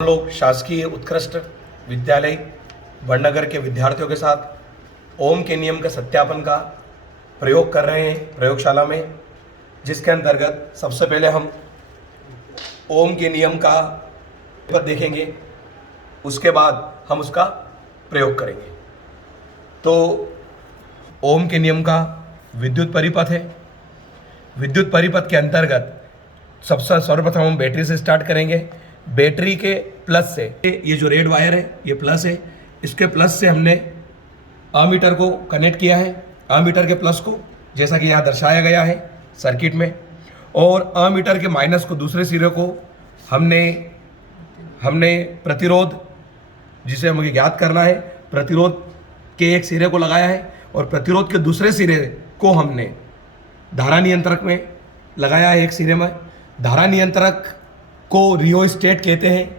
हम लोग शासकीय उत्कृष्ट विद्यालय वडनगर के विद्यार्थियों के साथ ओम के नियम का सत्यापन का प्रयोग कर रहे हैं प्रयोगशाला में, जिसके अंतर्गत सबसे पहले हम ओम के नियम का पेपर देखेंगे, उसके बाद हम उसका प्रयोग करेंगे। तो ओम के नियम का विद्युत परिपथ है। विद्युत परिपथ के अंतर्गत सबसे सर्वप्रथम हम बैटरी से स्टार्ट करेंगे। बैटरी के प्लस से, ये जो रेड वायर है ये प्लस है, इसके प्लस से हमने अमीटर को कनेक्ट किया है। अमीटर के प्लस को जैसा कि यहाँ दर्शाया गया है सर्किट में, और अमीटर के माइनस को दूसरे सिरे को हमने प्रतिरोध, जिसे हमें ज्ञात करना है, प्रतिरोध के एक सिरे को लगाया है, और प्रतिरोध के दूसरे सिरे को हमने धारा नियंत्रक में लगाया है। एक सिरे में धारा नियंत्रक को रियोस्टेट कहते हैं।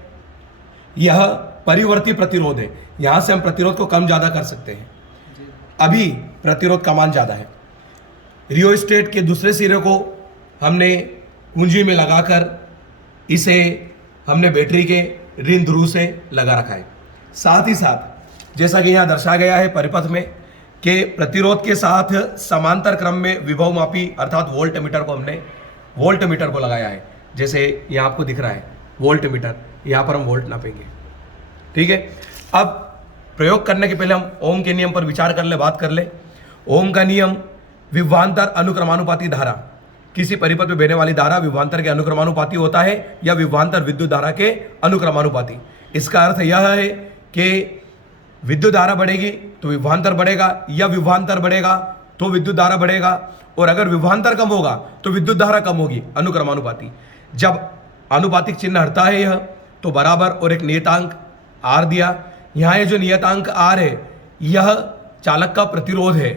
यह परिवर्ती प्रतिरोध है, यहाँ से हम प्रतिरोध को कम ज़्यादा कर सकते हैं। अभी प्रतिरोध का मान ज़्यादा है। रियोस्टेट के दूसरे सिरे को हमने कुंजी में लगाकर इसे हमने बैटरी के ऋण ध्रुव से लगा रखा है। साथ ही साथ जैसा कि यहाँ दर्शाया गया है परिपथ में कि प्रतिरोध के साथ समांतर क्रम में विभव मापी अर्थात वोल्ट मीटर को हमने वोल्ट मीटर को लगाया है। जैसे यहाँ आपको दिख रहा है वोल्ट मीटर, यहाँ पर हम वोल्ट नापेंगे। ठीक है, अब प्रयोग करने के पहले हम ओम के नियम पर विचार कर ले, बात कर ले। ओम का नियम, विभवांतर अनुक्रमानुपाती धारा, किसी परिपथ में बहने वाली धारा विभवांतर के अनुक्रमानुपाती होता है या विभवांतर विद्युत धारा के अनुक्रमानुपाती। इसका अर्थ यह है कि विद्युत धारा बढ़ेगी तो विभवांतर बढ़ेगा, या विभवांतर बढ़ेगा तो विद्युत धारा बढ़ेगा, और अगर विभवांतर कम होगा तो विद्युत धारा कम होगी, अनुक्रमानुपाती। जब आनुपातिक चिन्ह हटता है यह, तो बराबर और एक नियतांक आर दिया। यहाँ ये जो नियतांक आर है यह चालक का प्रतिरोध है,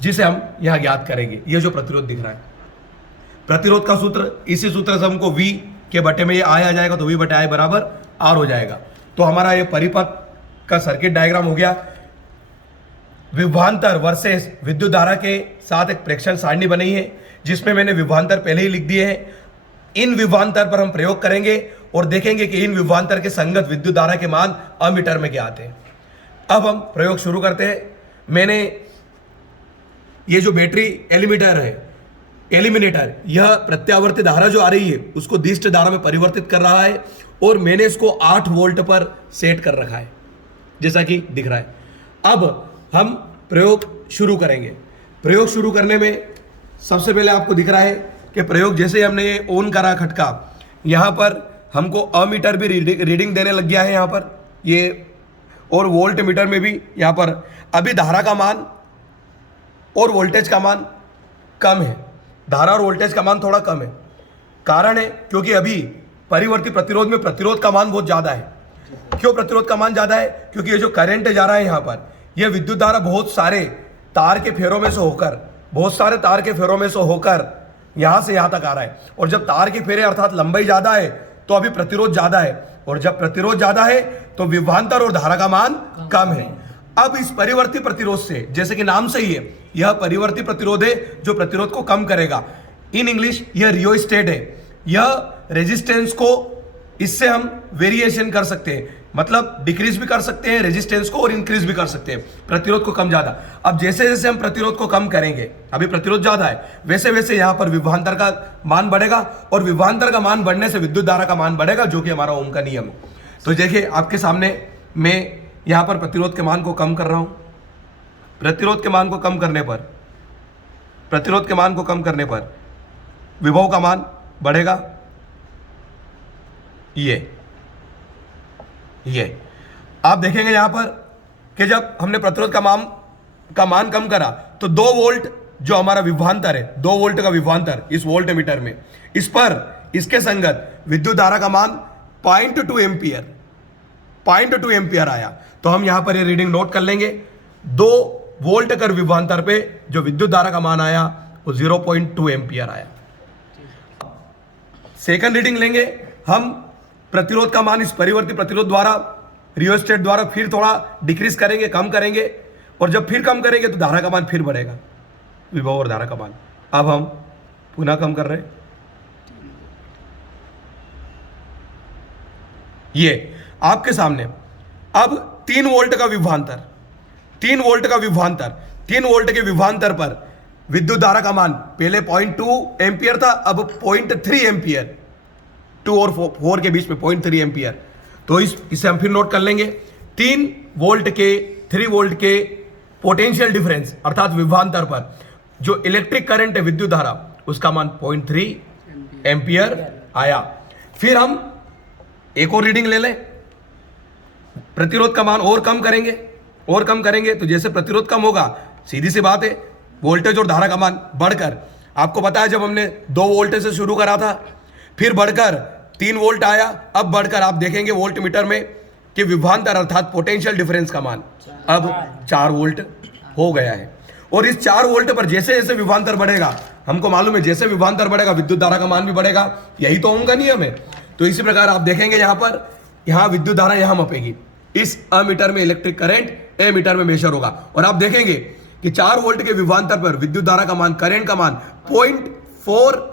जिसे हम यहाँ ज्ञात करेंगे। ये जो प्रतिरोध दिख रहा है, प्रतिरोध का सूत्र, इसी सूत्र से हमको V के बटे में ये I आ जाएगा, तो V बटे I बराबर R हो जाएगा। तो हमारा ये परिपथ का सर्किट डायग्राम हो गया। विभवांतर वर्सेस विद्युत धारा के साथ एक प्रेक्षण सारणी बनी है, जिसमें मैंने विभवांतर पहले ही लिख दिए हैं। इन विभवांतर पर हम प्रयोग करेंगे और देखेंगे कि इन विभवांतर के संगत विद्युत धारा के मान अमीटर में क्या आते हैं। अब हम प्रयोग शुरू करते हैं। मैंने ये जो बैटरी एलिमिटर है, एलिमिनेटर, यह प्रत्यावर्ती धारा जो आ रही है उसको दिष्ट धारा में परिवर्तित कर रहा है, और मैंने इसको 8 वोल्ट पर सेट कर रखा है, जैसा कि दिख रहा है। अब हम प्रयोग शुरू करेंगे। प्रयोग शुरू करने में सबसे पहले आपको दिख रहा है कि प्रयोग जैसे ही हमने ये ऑन करा खटका, यहाँ पर हमको अमीटर भी रीडिंग देने लग गया है यहाँ पर ये, और वोल्ट मीटर में भी यहाँ पर अभी धारा का मान और वोल्टेज का मान कम है। धारा और वोल्टेज का मान थोड़ा कम है। कारण है क्योंकि अभी परिवर्ती प्रतिरोध में प्रतिरोध का मान बहुत ज़्यादा है। क्यों प्रतिरोध का मान ज़्यादा है? क्योंकि ये जो करंट जा रहा है यहाँ पर, यह विद्युत धारा बहुत सारे तार के फेरों में से होकर यहाँ से यहाँ तक आ रहा है। और जब तार के फेरे अर्थात लंबाई ज़्यादा है तो अभी प्रतिरोध ज़्यादा है, और जब प्रतिरोध ज़्यादा है तो विभवांतर और धारा का मान कम है। अब इस परिवर्ती प्रतिरोध से, जैसे कि नाम से ही है, यह परिवर्ती प्रतिरोध है जो प्रतिरोध को कम करेगा। इन इंग्लिश यह रियोस्टेट है। यह रेजिस्टेंस को, इससे हम वेरिएशन कर सकते हैं, मतलब डिक्रीज भी कर सकते हैं रेजिस्टेंस को, और इंक्रीज भी कर सकते हैं प्रतिरोध को कम ज्यादा। अब जैसे जैसे हम प्रतिरोध को कम करेंगे, अभी प्रतिरोध ज्यादा है, वैसे वैसे यहाँ पर विभवांतर का मान बढ़ेगा, और विभवांतर का मान बढ़ने से विद्युत धारा का मान बढ़ेगा, जो कि हमारा ओम का नियम है। तो देखिए आपके सामने मैं यहाँ पर प्रतिरोध के मान को कम कर रहा हूँ। प्रतिरोध के मान को कम करने पर विभव का मान बढ़ेगा। ये आप देखेंगे यहाँ पर कि जब हमने प्रतिरोध का मान कम करा तो 2 वोल्ट जो हमारा विभवांतर है, 2 वोल्ट का विभवांतर इस वोल्ट मीटर में, इस पर इसके संगत विद्युत धारा का मान 0.2 एम्पियर आया। तो हम यहाँ पर ये रीडिंग नोट कर लेंगे। 2 वोल्ट कर विभवांतर पे जो विद्युत धारा का मान आया वो 0.2 एम्पियर आया। सेकंड रीडिंग लेंगे हम। प्रतिरोध का मान इस परिवर्ती प्रतिरोध द्वारा, रियोस्टेट द्वारा फिर थोड़ा डिक्रीज करेंगे, कम करेंगे, और जब फिर कम करेंगे तो धारा का मान फिर बढ़ेगा, विभव और धारा का मान। अब हम पुनः कम कर रहे हैं। ये आपके सामने अब 3 वोल्ट का विभवांतर, 3 वोल्ट का विभवांतर, 3 वोल्ट के विभवांतर पर विद्युत धारा का मान पहले 0.2 एम्पियर था, अब 0.3 एम्पियर, 2 और 4 के बीच में 0.3 एम्पियर। तो इसे हम फिर नोट कर लेंगे। 3 वोल्ट के पोटेंशियल डिफरेंस अर्थात विभवांतर पर जो इलेक्ट्रिक करंट है, विद्युत धारा, उसका मान 0.3 एम्पियर आया। फिर हम एक और रीडिंग ले लें, प्रतिरोध का मान और कम करेंगे तो जैसे प्रतिरोध कम होगा, सीधी सी बात है, वोल्टेज और धारा का मान बढ़कर, आपको पता है जब हमने 2 वोल्ट से शुरू करा था, फिर बढ़कर 3 वोल्ट आया, अब बढ़कर आप देखेंगे वोल्ट मीटर में कि विभवांतर अर्थात पोटेंशियल डिफरेंस का मान अब 4 वोल्ट हो गया है। और इस 4 वोल्ट पर जैसे जैसे विभवांतर बढ़ेगा, हमको मालूम है जैसे विभवांतर बढ़ेगा विद्युत धारा का मान भी बढ़ेगा, यही तो ओम का नियम है। तो इसी प्रकार आप देखेंगे यहाँ विद्युत धारा यहाँ मापेगी, इस अमीटर में इलेक्ट्रिक करंट, ए मीटर में मेजर होगा, और आप देखेंगे कि 4 वोल्ट के विभवांतर पर विद्युत धारा का मान, करंट का मान 0.4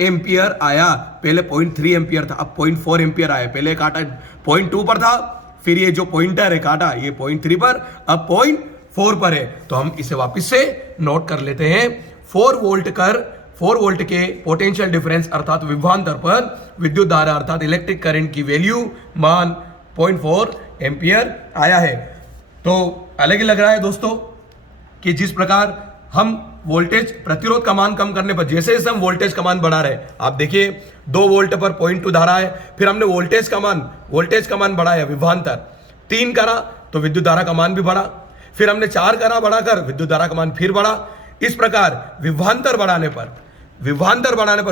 एम्पियर आया। पहले 0.3 एम्पियर था, अब 0.4 एम्पियर आया। पहले काटा 0.2 पर था, फिर ये जो पॉइंटर है काटा ये 0.3 पर, अब 0.4 पर है। तो हम इसे वापस से नोट कर लेते हैं। 4 वोल्ट के पोटेंशियल डिफरेंस अर्थात विभवांतर पर विद्युत धारा अर्थात इलेक्ट्रिक करंट की वैल्यू मान 0.4 एम्पियर आया है। तो अलग ही लग रहा है दोस्तों कि जिस प्रकार हम वोल्टेज, प्रतिरोध का मान कम करने पर जैसे जैसे हम वोल्टेज का मान बढ़ा रहे हैं, आप देखिए 2 वोल्ट पर 0.2 धारा है, फिर हमने वोल्टेज का मान बढ़ाया, विभवांतर 3 करा तो विद्युत धारा का मान भी बढ़ा, फिर हमने 4 करा बढ़ाकर विद्युत धारा का मान फिर बढ़ा। इस प्रकार विभवांतर बढ़ाने पर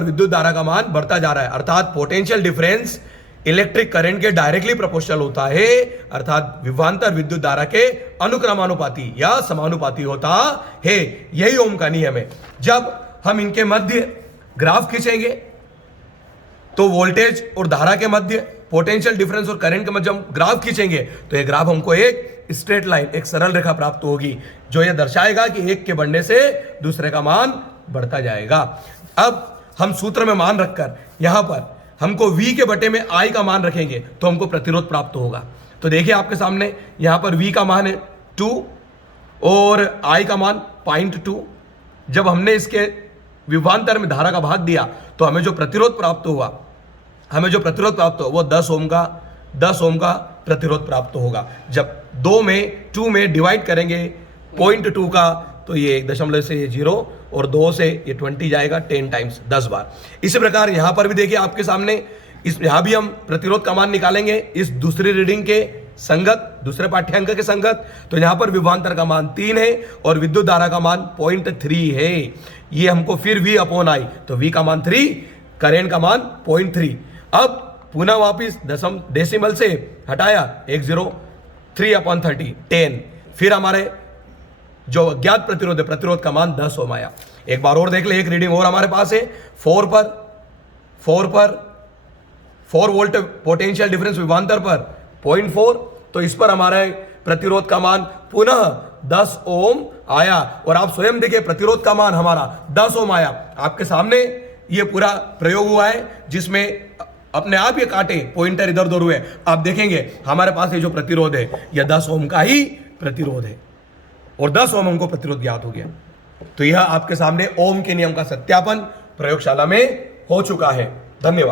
विद्युत धारा का मान बढ़ता जा रहा है, अर्थात पोटेंशियल डिफरेंस इलेक्ट्रिक करंट के डायरेक्टली प्रोपोर्शनल होता है, अर्थात विभवांतर विद्युत धारा के अनुक्रमानुपाती या समानुपाती होता है। यही ओम का नियम है। जब हम इनके मध्य ग्राफ खींचेंगे तो वोल्टेज और धारा के मध्य, पोटेंशियल डिफरेंस और करंट के मध्य हम ग्राफ खींचेंगे तो यह ग्राफ हमको एक स्ट्रेट लाइन, एक सरल रेखा प्राप्त होगी, जो यह दर्शाएगा कि एक के बढ़ने से दूसरे का मान बढ़ता जाएगा। अब हम सूत्र में मान रखकर यहां पर हमको V के बटे में I का मान रखेंगे तो हमको प्रतिरोध प्राप्त होगा। तो देखिए आपके सामने यहां पर V का मान है 2 और I का मान 0.2। जब हमने इसके विभवांतर में धारा का भाग दिया तो हमें जो प्रतिरोध प्राप्त हुआ वो 10 ओम का प्रतिरोध प्राप्त होगा। जब 2 में डिवाइड करेंगे 0.2 का तो ये 1 से ये 0 और 2 से ये 20 जाएगा, 10 टाइम्स 10 बार। इसी प्रकार यहां पर भी देखिए आपके सामने, यहां भी हम प्रतिरोध का मान निकालेंगे इस दूसरी रीडिंग के संगत, दूसरे पाठ्यांक के संगत। तो यहां पर विभवांतर का मान 3 है और विद्युत धारा का मान 0.3 है। ये हमको फिर V अपॉन I, तो V का मान 3, करंट का मान 0.3। अब पुनः वापिस डेसिमल से हटाया 103/30 10। फिर हमारे जो अज्ञात प्रतिरोध है, प्रतिरोध का मान 10 ओम आया। एक बार और देख ले, एक रीडिंग और हमारे पास है 4 वोल्ट पोटेंशियल डिफरेंस विभवांतर पर 0.4, तो इस पर हमारा प्रतिरोध का मान पुनः 10 ओम आया। और आप स्वयं देखिए प्रतिरोध का मान हमारा 10 ओम आया। आपके सामने ये पूरा प्रयोग हुआ है जिसमें अपने आप ये काटे, पॉइंटर इधर उधर हुए, आप देखेंगे हमारे पास ये जो प्रतिरोध है यह 10 ओम का ही प्रतिरोध है और 10 ओम हमको प्रतिरोध ज्ञात हो गया। तो यह आपके सामने ओम के नियम का सत्यापन प्रयोगशाला में हो चुका है। धन्यवाद।